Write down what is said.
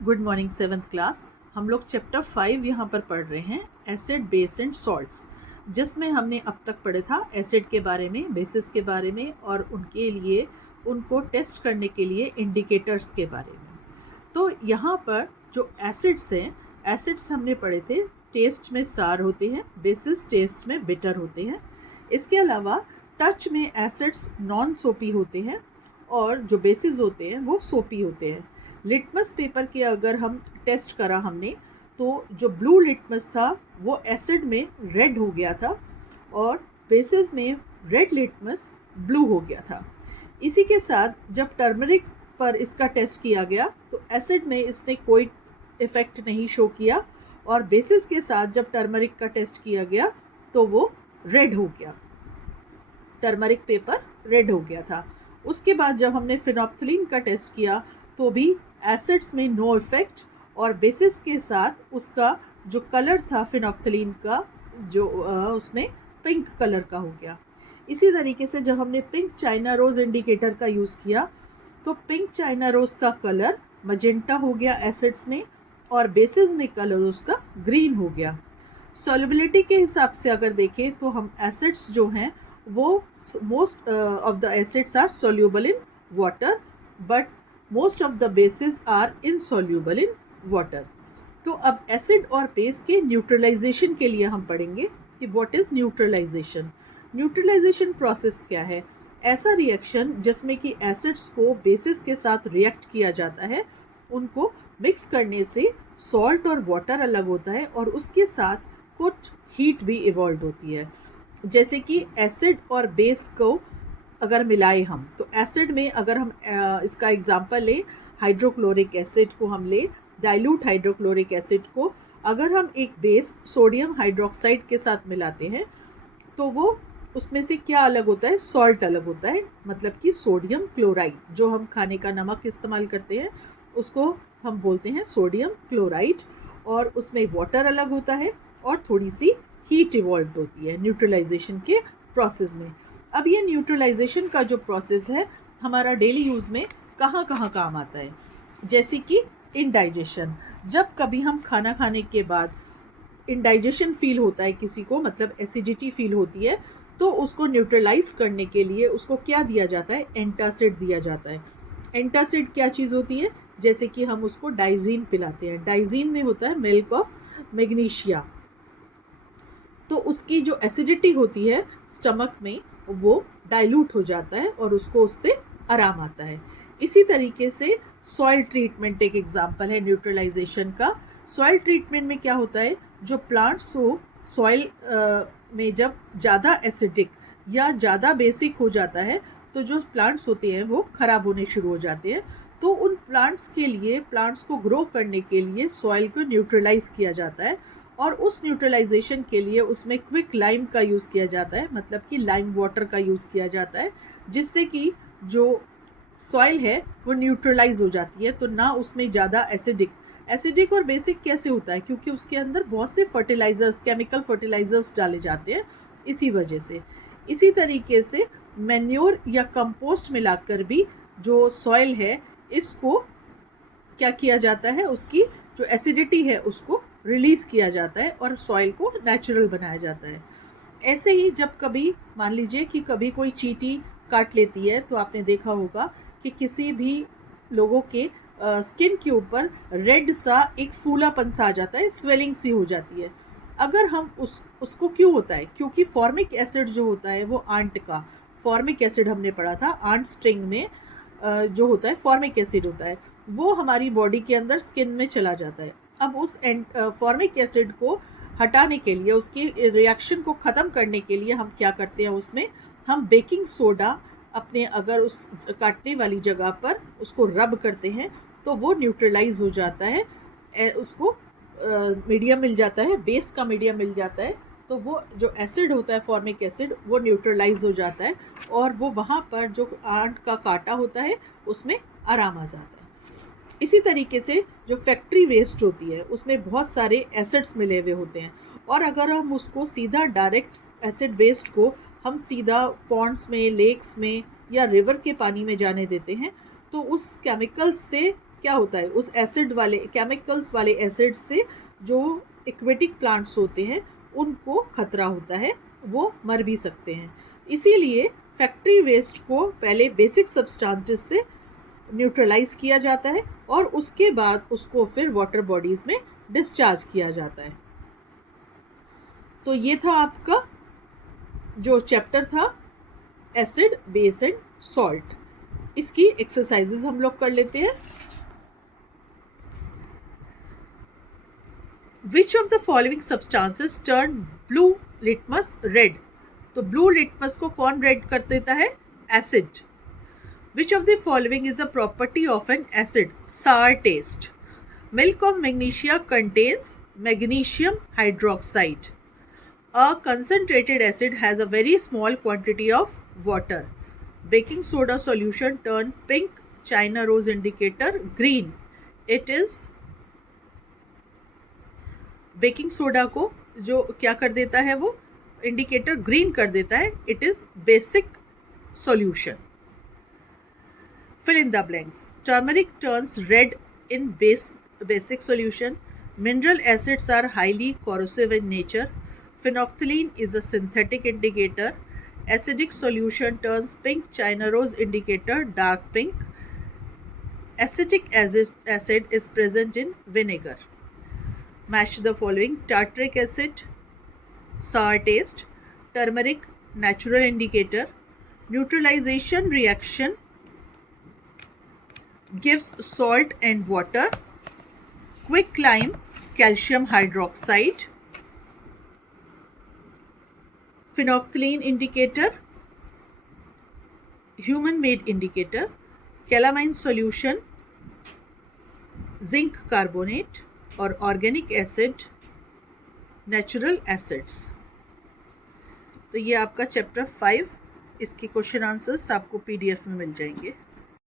Good morning seventh class. हम लोग chapter 5 यहाँ पर पढ़ रहे हैं, एसिड बेस एंड सॉल्ट्स, जिसमें हमने अब तक पढ़ा था एसिड के बारे में, बेसिस के बारे में और उनके लिए उनको टेस्ट करने के लिए इंडिकेटर्स के बारे में। तो यहाँ पर जो एसिड्स हैं, एसिड्स हमने पढ़े थे टेस्ट में सार होते हैं, बेसिस टेस्ट में बिटर होते हैं। इसके अलावा टच में एसिड्स नॉन सोपी होते हैं और जो बेसिस होते हैं वो सोपी होते हैं। लिटमस पेपर के अगर हम टेस्ट करा हमने तो जो ब्लू लिटमस था वो एसिड में रेड हो गया था और बेसिस में रेड लिटमस ब्लू हो गया था। इसी के साथ जब टर्मरिक पर इसका टेस्ट किया गया तो एसिड में इसने कोई इफ़ेक्ट नहीं शो किया और बेसिस के साथ जब टर्मरिक का टेस्ट किया गया तो वो रेड हो गया, टर्मरिक पेपर रेड हो गया था। उसके बाद जब हमने फिनोप्थलीन का टेस्ट किया तो भी एसिड्स में नो इफेक्ट और बेसिस के साथ उसका जो कलर था फिनोप्थलीन का जो उसमें पिंक कलर का हो गया। इसी तरीके से जब हमने पिंक चाइना रोज़ इंडिकेटर का यूज़ किया तो पिंक चाइना रोज़ का कलर मजेंटा हो गया एसिड्स में और बेसिस में कलर उसका ग्रीन हो गया। सॉल्युबिलिटी के हिसाब से अगर देखें तो हम एसिड्स जो हैं वो most of the acids are soluble in water but most of the bases are insoluble in water. तो अब एसिड और बेस के न्यूट्रलाइजेशन के लिए हम पढ़ेंगे कि what is neutralisation. Neutralisation process क्या है? ऐसा रिएक्शन जिसमें कि एसिड्स को बेसिस के साथ रिएक्ट किया जाता है, उनको मिक्स करने से सॉल्ट और वाटर अलग होता है और उसके साथ कुछ हीट भी इवॉल्व होती है। जैसे कि एसिड और बेस को अगर मिलाए हम तो एसिड में अगर हम इसका एग्जांपल लें, हाइड्रोक्लोरिक एसिड को हम लें, डाइल्यूट हाइड्रोक्लोरिक एसिड को अगर हम एक बेस सोडियम हाइड्रोक्साइड के साथ मिलाते हैं तो वो उसमें से क्या अलग होता है? सॉल्ट अलग होता है, मतलब कि सोडियम क्लोराइड, जो हम खाने का नमक इस्तेमाल करते हैं उसको हम बोलते हैं सोडियम क्लोराइड, और उसमें वाटर अलग होता है और थोड़ी सी हीट इवॉल्व होती है न्यूट्रलाइजेशन के प्रोसेस में। अब ये न्यूट्रलाइजेशन का जो प्रोसेस है हमारा डेली यूज़ में कहाँ कहाँ काम आता है? जैसे कि इनडाइजेशन, जब कभी हम खाना खाने के बाद इनडाइजेशन फील होता है किसी को, मतलब एसिडिटी फील होती है, तो उसको न्यूट्रलाइज करने के लिए उसको क्या दिया जाता है? एंटासिड दिया जाता है। एंटासिड क्या चीज़ होती है? जैसे कि हम उसको डाइजीन पिलाते हैं, डाइजीन में होता है मिल्क ऑफ मैग्नीशिया, तो उसकी जो एसिडिटी होती है स्टमक में वो डाइल्यूट हो जाता है और उसको उससे आराम आता है। इसी तरीके से सॉइल ट्रीटमेंट एक एग्जांपल है न्यूट्रलाइजेशन का। सॉइल ट्रीटमेंट में क्या होता है? जो प्लांट्स हो सॉइल में जब ज़्यादा एसिडिक या ज़्यादा बेसिक हो जाता है तो जो प्लांट्स होते हैं वो ख़राब होने शुरू हो जाते हैं। तो उन प्लांट्स के लिए, प्लांट्स को ग्रो करने के लिए सॉइल को न्यूट्रलाइज किया जाता है और उस न्यूट्रलाइजेशन के लिए उसमें क्विक लाइम का यूज़ किया जाता है, मतलब कि लाइम वाटर का यूज़ किया जाता है, जिससे कि जो सॉइल है वो न्यूट्रलाइज हो जाती है, तो ना उसमें ज़्यादा एसिडिक और बेसिक कैसे होता है? क्योंकि उसके अंदर बहुत से फर्टिलाइज़र्स, केमिकल फर्टिलाइज़र्स डाले जाते हैं इसी वजह से। इसी तरीके से मैन्योर या कंपोस्ट मिलाकर भी जो सॉइल है इसको क्या किया जाता है? उसकी जो एसिडिटी है उसको रिलीज़ किया जाता है और सॉइल को नेचुरल बनाया जाता है। ऐसे ही जब कभी मान लीजिए कि कभी कोई चींटी काट लेती है तो आपने देखा होगा कि किसी भी लोगों के स्किन के ऊपर रेड सा एक फूलापन सा आ जाता है, स्वेलिंग सी हो जाती है। अगर हम उसको क्यों होता है? क्योंकि फॉर्मिक एसिड जो होता है वो आंट का, फॉर्मिक एसिड हमने पढ़ा था आंट स्ट्रिंग में जो होता है फॉर्मिक एसिड होता है, वो हमारी बॉडी के अंदर स्किन में चला जाता है। अब उस फॉर्मिक एसिड को हटाने के लिए, उसकी रिएक्शन को ख़त्म करने के लिए हम क्या करते हैं? उसमें हम बेकिंग सोडा अपने अगर उस काटने वाली जगह पर उसको रब करते हैं तो वो न्यूट्रलाइज हो जाता है, उसको मीडियम मिल जाता है, बेस का मीडियम मिल जाता है, तो वो जो एसिड होता है फॉर्मिक एसिड वो न्यूट्रलाइज हो जाता है और वो वहाँ पर जो आंट का कांटा होता है उसमें आराम आ जाता है। इसी तरीके से जो फैक्ट्री वेस्ट होती है उसमें बहुत सारे एसिड्स मिले हुए होते हैं और अगर हम उसको सीधा डायरेक्ट एसिड वेस्ट को हम सीधा पॉन्ड्स में, लेक्स में या रिवर के पानी में जाने देते हैं तो उस केमिकल से क्या होता है, उस एसिड वाले केमिकल्स वाले एसिड से जो एक्वेटिक प्लांट्स होते हैं उनको खतरा होता है, वो मर भी सकते हैं। इसीलिए फैक्ट्री वेस्ट को पहले बेसिक सब्सटेंसेस से न्यूट्रलाइज किया जाता है और उसके बाद उसको फिर वाटर बॉडीज में डिस्चार्ज किया जाता है। तो ये था आपका जो चैप्टर था एसिड, बेस एंड सॉल्ट। इसकी एक्सरसाइजेज हम लोग कर लेते हैं। Which of the following substances turn blue litmus red? तो ब्लू लिटमस को कौन रेड कर देता है? Acid. Which of the following is a property of an acid? Sour taste. Milk of magnesia contains magnesium hydroxide. A concentrated acid has a very small quantity of water. Baking soda solution turn pink, China rose indicator green. It is baking soda को जो क्या कर देता है, वो indicator green कर देता है। It is basic solution. Fill in the blanks. Turmeric turns red in basic solution. Mineral acids are highly corrosive in nature. Phenolphthalein is a synthetic indicator. Acidic solution turns pink, China rose indicator dark pink. Acetic acid is present in vinegar. Match the following: tartaric acid, sour taste; turmeric, natural indicator; neutralization reaction gives salt and water; quicklime, calcium hydroxide; phenolphthalein indicator, human made indicator; calamine solution, zinc carbonate; और organic acid, natural acids। तो ये आपका chapter 5, इसके question answers आपको PDF में मिल जाएंगे।